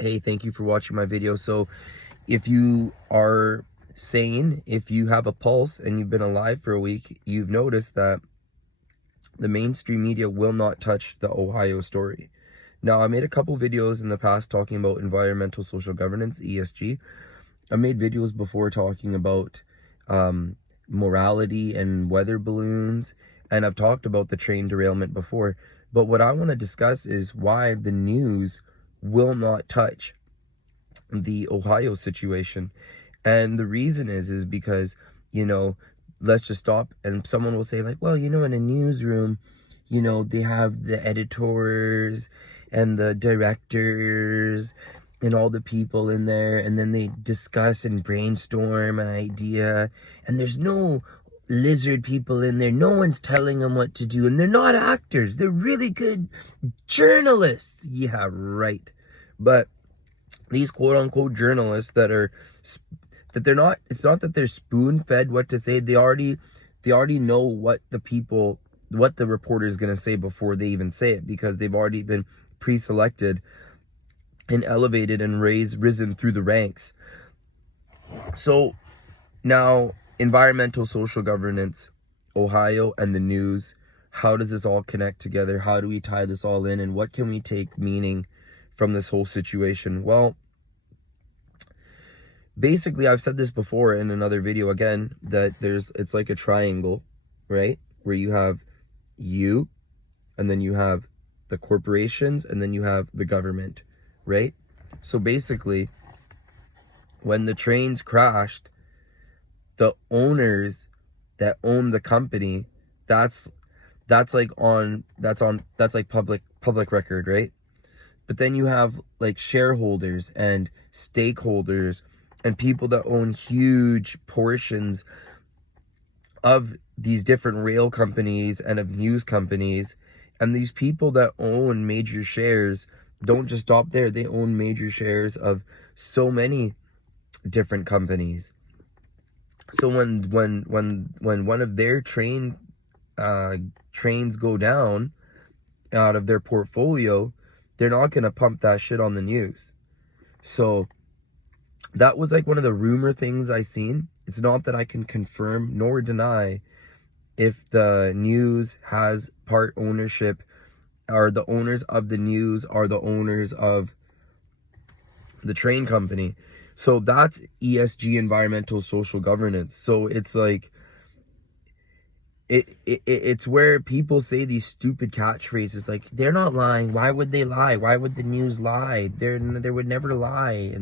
Hey, thank you for watching my video. So if you are sane, if you have a pulse and you've been alive for a week, you've noticed that the mainstream media will not touch the Ohio story. Now, I made a couple videos in the past talking about environmental social governance, ESG. I made videos before talking about morality and weather balloons, and I've talked about the train derailment before. But what I want to discuss is why the news will not touch the Ohio situation. And the reason is because, let's just stop, and someone will say, like, well, in a newsroom, they have the editors and the directors and all the people in there, and then they discuss and brainstorm an idea, and there's no lizard people in there. No one's telling them what to do, and they're not actors. They're really good journalists. Yeah, right. But these quote-unquote journalists they're not, it's not that they're spoon-fed what to say. They already know what the reporter is going to say before they even say it, because they've already been pre-selected and elevated and risen through the ranks. So now, environmental social governance, Ohio, and the news, how does this all connect together? How do we tie this all in, and what can we take meaning from this whole situation? Well, basically, I've said this before in another video again, that it's like a triangle, right? Where you have you, and then you have the corporations, and then you have the government, right? So basically, when the trains crashed, the owners that own the company, that's like public record, right? But then you have like shareholders and stakeholders and people that own huge portions of these different rail companies and of news companies. And these people that own major shares don't just stop there. They own major shares of so many different companies. So when one of their trains go down out of their portfolio, they're not going to pump that shit on the news. So that was like one of the rumor things I seen. It's not that I can confirm nor deny if the news has part ownership, or the owners of the news are the owners of the train company. So that's ESG, environmental social governance. So it's like, it's where people say these stupid catchphrases like, they're not lying. Why would they lie? Why would the news lie? They would never lie.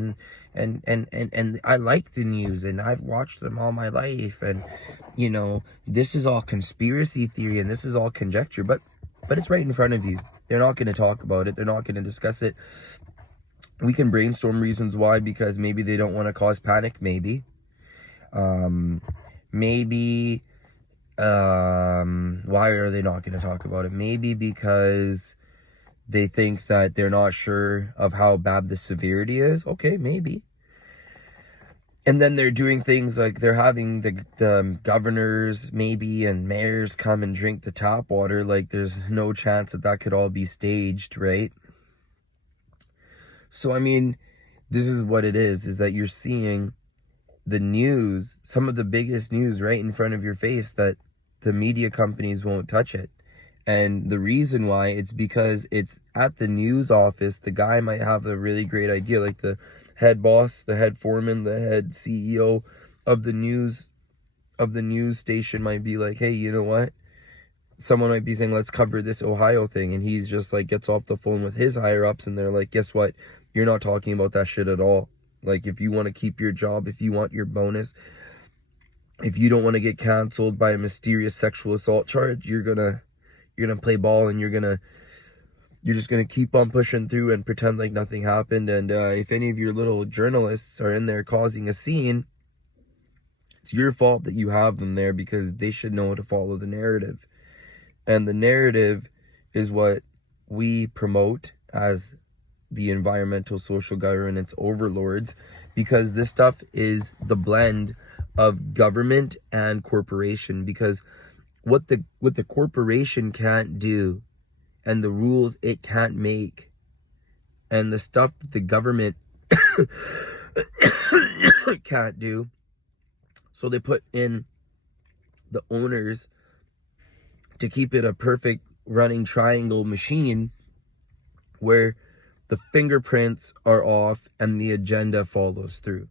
And I like the news, and I've watched them all my life, and this is all conspiracy theory and this is all conjecture, but it's right in front of you. They're not going to talk about it. They're not going to discuss it. We can brainstorm reasons why, because maybe they don't want to cause panic. Maybe why are they not going to talk about it? Maybe because they think that they're not sure of how bad the severity is. Okay, maybe. And then they're doing things like they're having the governors maybe and mayors come and drink the tap water. Like, there's no chance that could all be staged, right? So, I mean, this is what it is that you're seeing the news, some of the biggest news right in front of your face, that the media companies won't touch it. And the reason why, it's because it's at the news office. The guy might have a really great idea, like the head boss, the head foreman, the head CEO of the news station might be like, hey, you know what? Someone might be saying, let's cover this Ohio thing. And he's just like, gets off the phone with his higher ups, and they're like, guess what? You're not talking about that shit at all. Like, if you want to keep your job, if you want your bonus, if you don't want to get canceled by a mysterious sexual assault charge, you're gonna play ball, and you're just gonna keep on pushing through and pretend like nothing happened. And if any of your little journalists are in there causing a scene, it's your fault that you have them there, because they should know how to follow the narrative. And the narrative is what we promote as the environmental social governance overlords, because this stuff is the blend of government and corporation. Because what the corporation can't do, and the rules it can't make, and the stuff that the government can't do. So they put in the owners to keep it a perfect running triangle machine where the fingerprints are off and the agenda follows through.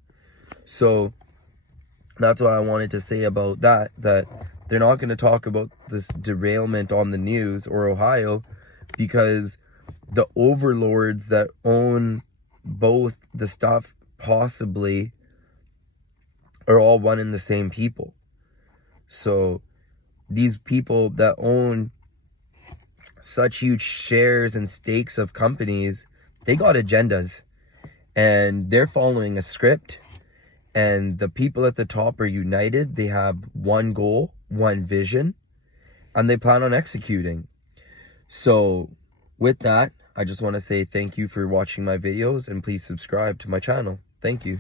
So that's what I wanted to say about that they're not going to talk about this derailment on the news or Ohio, because the overlords that own both the stuff possibly are all one and the same people. So these people that own such huge shares and stakes of companies, they got agendas and they're following a script, and the people at the top are united. They have one goal, one vision, and they plan on executing. So with that, I just want to say thank you for watching my videos, and please subscribe to my channel. Thank you.